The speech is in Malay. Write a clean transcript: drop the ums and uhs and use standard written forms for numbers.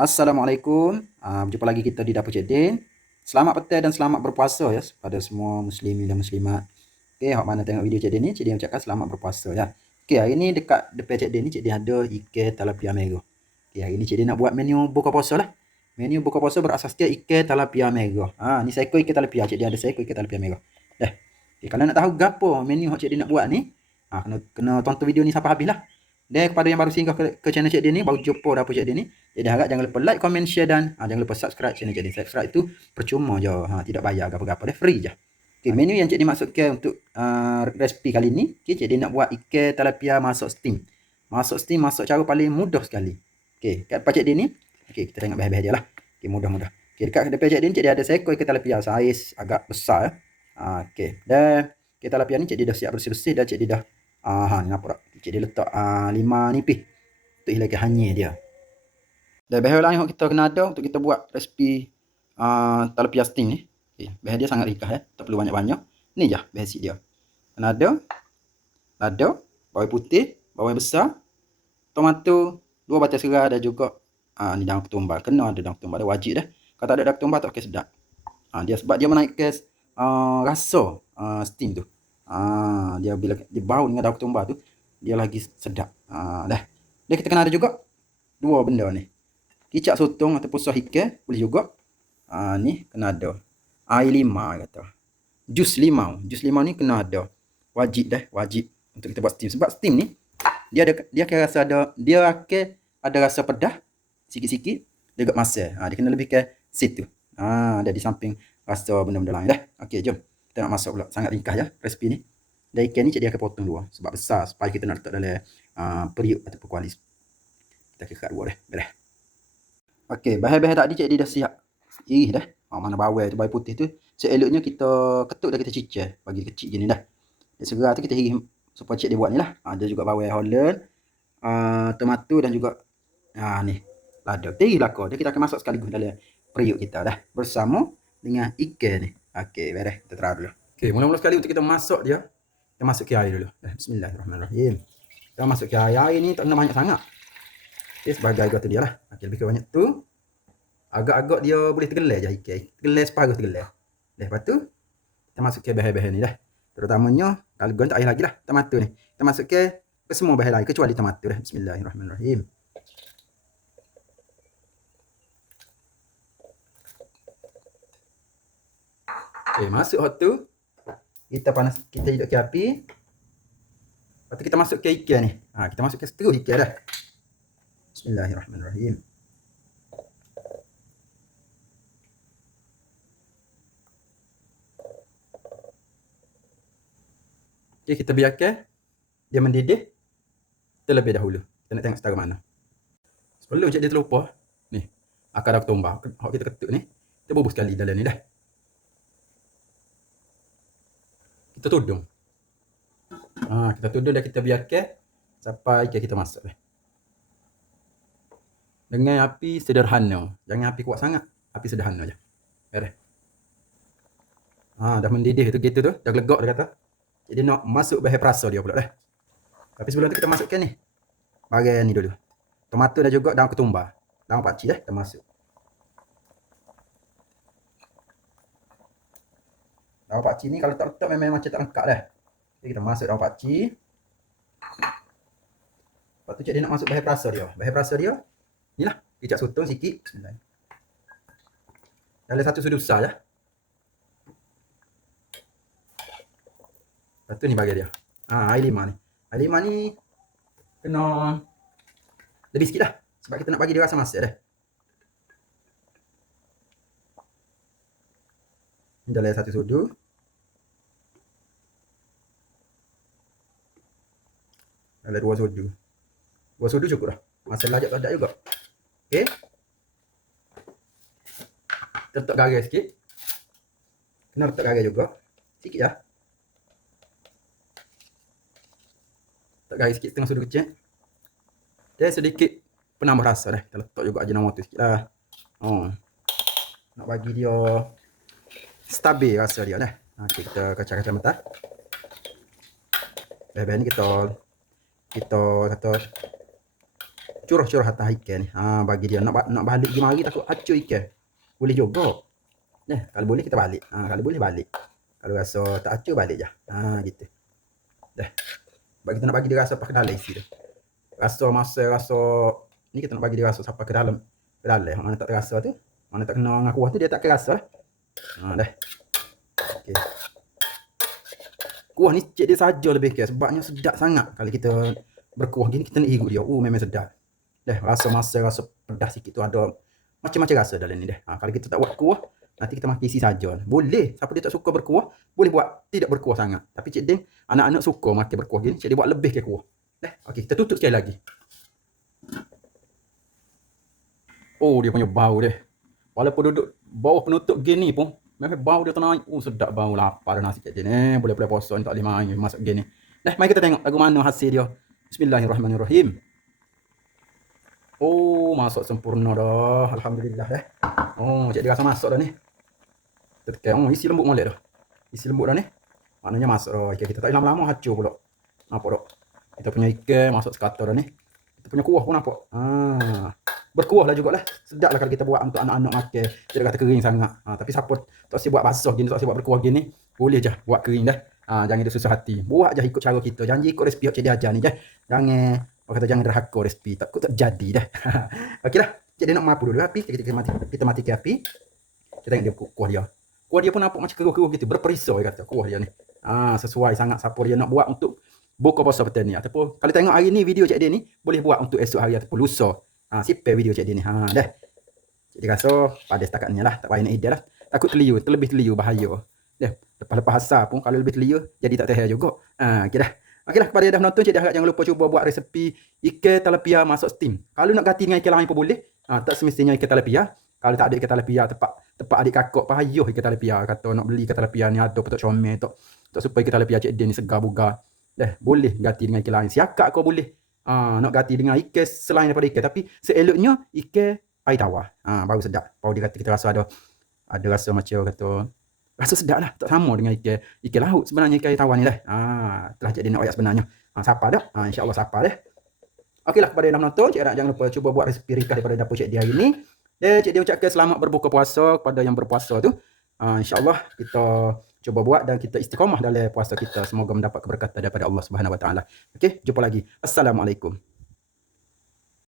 Assalamualaikum. Berjumpa lagi kita di Dapur Cik Din. Selamat petang dan selamat berpuasa ya pada semua muslimin dan muslimat. Okey, hok mana tengok video Cik Din ni, Cik Din ucapkan selamat berpuasa ya. Okey, hari ni dekat depan Cik Din ni Cik Din ada ikan talapia merah. Okey, hari ni Cik Din nak buat menu buka puasa lah. Menu buka puasa berasaskan ikan talapia merah. Ni seekor ikan talapia, Cik Din ada seekor ikan talapia merah. Dah. Okey, kalau nak tahu gapo menu hok Cik Din nak buat ni, kena tonton video ni sampai habis lah. Dan kepada yang baru singgah ke channel Cik Din ni, baru jumpa Dapur Cik Din ni, jadi harap jangan lupa like, comment, share dan jangan lupa subscribe channel Cik Din. Subscribe tu percuma je, tidak bayar apa-apa, dia free je. Okey, menu yang Cik Din maksudkan untuk resipi kali ni, okay, Cik Din nak buat ikan talapia masak steam. Masak steam, masak cara paling mudah sekali. Okey, kat depan Cik Din ni, okey, kita tengok bahan-bahan je lah. Okey, mudah-mudah. Okey, dekat depan Cik Din, Cik Din ada seekor ikan talapia saiz agak besar. Okey, dan ikan talapia ni Cik Din dah siap bersih-bersih dan Cik Din dah ni nampak tak? Cik Din letak 5 nipis untuk hilangkan hanyir dia. Dan bahan lain yang kita kena ada untuk kita buat resipi talapia steam ni. Okay, bahan dia sangat ringkas ya. Tak perlu banyak-banyak. Ni je basic dia. Kena ada lada, bawang putih, bawang besar, tomato, 2 batang serai dan juga ni daun ketumbar. Kena ada daun ketumbar, dia wajib dah. Kalau tak ada daun ketumbar tak okey sedap. Dia sebab dia menaikkan rasa steam tu. Dia bila dia bau dengan daun ketumbar tu, dia lagi sedap. Dah. Dan kita kena ada juga 2 benda ni. Kicap sotong ataupun sos ikan boleh juga. Ni kena ada. Air limau kata. Jus limau. Jus limau ni kena ada. Wajib dah, wajib untuk kita buat steam. Sebab steam ni dia akan rasa dia akan ada rasa pedas sikit-sikit dekat masa. Dia kena lebihkan situ. Ada di samping rasa benda-benda lain dah. Okey, jom. Kita nak masak pula. Sangat ringkas je resipi ni. Dan ikan ni Cik Din akan potong dua sebab besar supaya kita nak letak dalam periuk ataupun kuali. Kita kekat dua dah. Dah. Okey, bahan-bahan tadi Cik Din dah siap iris dah. Mana bawang tu, bawang putih tu, seeloknya kita ketuk dan kita cicah bagi kecil gini dah. Dan serai tu kita iris supaya Cik Din buat ni lah. Ada juga bawang Holland, tomato dan juga ni lada. Kita iris belakang. Dia kita akan masak sekaligus dalam periuk kita dah bersama dengan ikan ni. Okey, beres. Kita terang dulu. Okey, mula-mula sekali untuk kita masak dia, kita masuk ke air dulu. Bismillahirrahmanirrahim. Kita masuk ke air. Air ni tak kena banyak sangat. Okay, sebagai agak tu dia lah. Okay, lebih kurang banyak tu. Agak-agak dia boleh tergelar je ikan. Tergelar separuh tergelar. Lepas tu, kita masuk ke bahan-bahan ni dah. Terutamanya, kalau tak air lagi lah. Tomato ni. Kita masuk ke semua bahan lain. Kecuali tomato dah. Bismillahirrahmanirrahim. Okay, masuk hot tu. Kita hidup ke api. Lepas tu kita masuk ke ikan ni. Kita masuk ke seterus ikan dah. Bismillahirrahmanirrahim. Okay, kita biarkan dia mendidih terlebih dahulu. Kita nak tengok setara mana. Sebelum Cik Din terlupa, ni, akar daun ketumbar. Hak kita ketuk ni, kita bubuh sekali dalam ni dah. Kita tudung. Kita tudung dan kita biarkan sampai ikan kita masuk dah. Dengan api sederhana. Jangan api kuat sangat. Api sederhana je. Beres. Dah mendidih tu gitu tu. Dah gelegak dia kata. Jadi nak masuk bahan perasa dia pula dah. Tapi sebelum tu kita masukkan ni. Bagian ni dulu. Tomato dan juga daun ketumbar. Daun pakcik dah kita masuk. Daun pakcik ni kalau tak letak memang macam tak lengkap dah. Jadi kita masuk daun pakcik. Lepas tu Cik Din nak masuk bahan perasa dia. Bahan perasa dia ni lah. Kicap sotong sikit. Bismillah. Dalam 1 sudu besar je. Lepas tu ni bagi dia. Air limau ni. Air limau ni kena lebih sikit lah. Sebab kita nak bagi dia rasa masak dah. Ni dalam 1 sudu. Dalam 2 sudu. 2 sudu cukup dah. Masalah ajak tak ada juga. Okey. Kita letak garam sikit. Kena letak garam juga. Sikit lah. Letak garam sikit setengah sudu kecil. Dan sedikit penambah rasa dah. Kita letak juga ajinomoto sikit lah. Nak bagi dia stabil rasa dia dah. Okay, kita kacang-kacang mentah. Bahan-bahan ni kita kata curah-curah atas ikan ni. Bagi dia nak balik pergi mari takut hacur ikan. Boleh juga. Kalau boleh kita balik. Kalau boleh balik. Kalau rasa tak hacur balik je. Gitu. Bagi kita nak bagi dia rasa apa ke dalam isi tu. Rasa ni kita nak bagi dia rasa sampai ke dalam. Mana tak terasa tu, mana tak kena dengan kuah tu dia tak kerasa lah. Okey. Kuah ni cik dia saja lebih ke sebabnya sedap sangat. Kalau kita berkuah gini kita nak hirup dia. Memang sedap. Rasa masa rasa pedas sikit tu ada macam-macam rasa dalam ni Kalau kita tak buat kuah, nanti kita makan isi saja. Boleh, siapa dia tak suka berkuah, boleh buat tidak berkuah sangat. Tapi Cik Din, anak-anak suka makan berkuah gini, Cik Din buat lebih ke kuah. Okey, kita tutup sekali lagi. Dia punya bau dia. Walaupun duduk bawah penutup gini pun, memang bau dia tenang. Sedap bau, lapar dah nasi Cik Din. Boleh puasa ni tak boleh main masak gini. Mari kita tengok lagu mana hasil dia. Bismillahirrahmanirrahim. Masak sempurna dah. Alhamdulillah Cik dia rasa masak dah ni. Kita tekan. Isi lembut molek dah. Isi lembut dah ni. Maknanya masak dah. Ikan kita tak lama-lama hacur pula. Nampak tak? Kita punya ikan masak sekata dah ni. Kita punya kuah pun nampak. Berkuah lah jugalah. Sedap lah kalau kita buat untuk anak-anak makan. Tidak kata kering sangat. Tapi siapa tak si buat basah gini, tak si buat berkuah gini, boleh je buat kering dah. Jangan dia susah hati. Buat je ikut cara kita. Janji ikut resipi Cik dia ajar ni je. Jangan derhaka resipi. Takut tak jadi dah. Okeylah. Cik dia nak mampu dulu api. Kita matikan api. Kita tengok dia kuah dia. Kuah dia pun nampak macam keruh-keruh gitu. Berperisau kata kuah dia ni. Sesuai sangat siapa dia nak buat untuk buka puasa petang ni. Ataupun kalau tengok hari ni video Cik dia ni, boleh buat untuk esok hari ataupun lusa. Simpan video Cik dia ni. Cik dia rasa pada setakat ni lah. Tak payah nak ideal lah. Takut terlebih terliur bahaya. Lepas-lepas asal pun kalau lebih terliur jadi tak tahan juga. Okeylah, kepada yang dah menonton, Cik dah harap jangan lupa cuba buat resepi ikan tilapia masuk steam. Kalau nak ganti dengan ikan lain pun boleh. Tak semestinya ikan tilapia. Kalau tak ada ikan tilapia, tepat adik kakak payuh ikan tilapia. Kata nak beli ikan tilapia ni ada petok comel tak supaya ikan tilapia Cik dia ni segar bugar. Boleh ganti dengan ikan lain. Siakak kau boleh. Nak ganti dengan ikan selain daripada ikan. Tapi seeloknya ikan air tawar. Baru sedap. Baru dia kata kita rasa ada rasa macam kata rasa sedap lah. Tak sama dengan ikan laut sebenarnya ikan air tawar ni dah. Telah Cik dia nak ayat sebenarnya. Siapa dah? InsyaAllah siapa dah. Okeylah, kepada yang dah menonton, Cik jangan lupa cuba buat resepi ringkas daripada dapur Cik dia hari ni. Cik dia ucapkan selamat berbuka puasa kepada yang berpuasa tu. InsyaAllah kita cuba buat dan kita istiqamah dalam puasa kita. Semoga mendapat keberkatan daripada Allah Subhanahu Wa Taala. Okey, jumpa lagi. Assalamualaikum.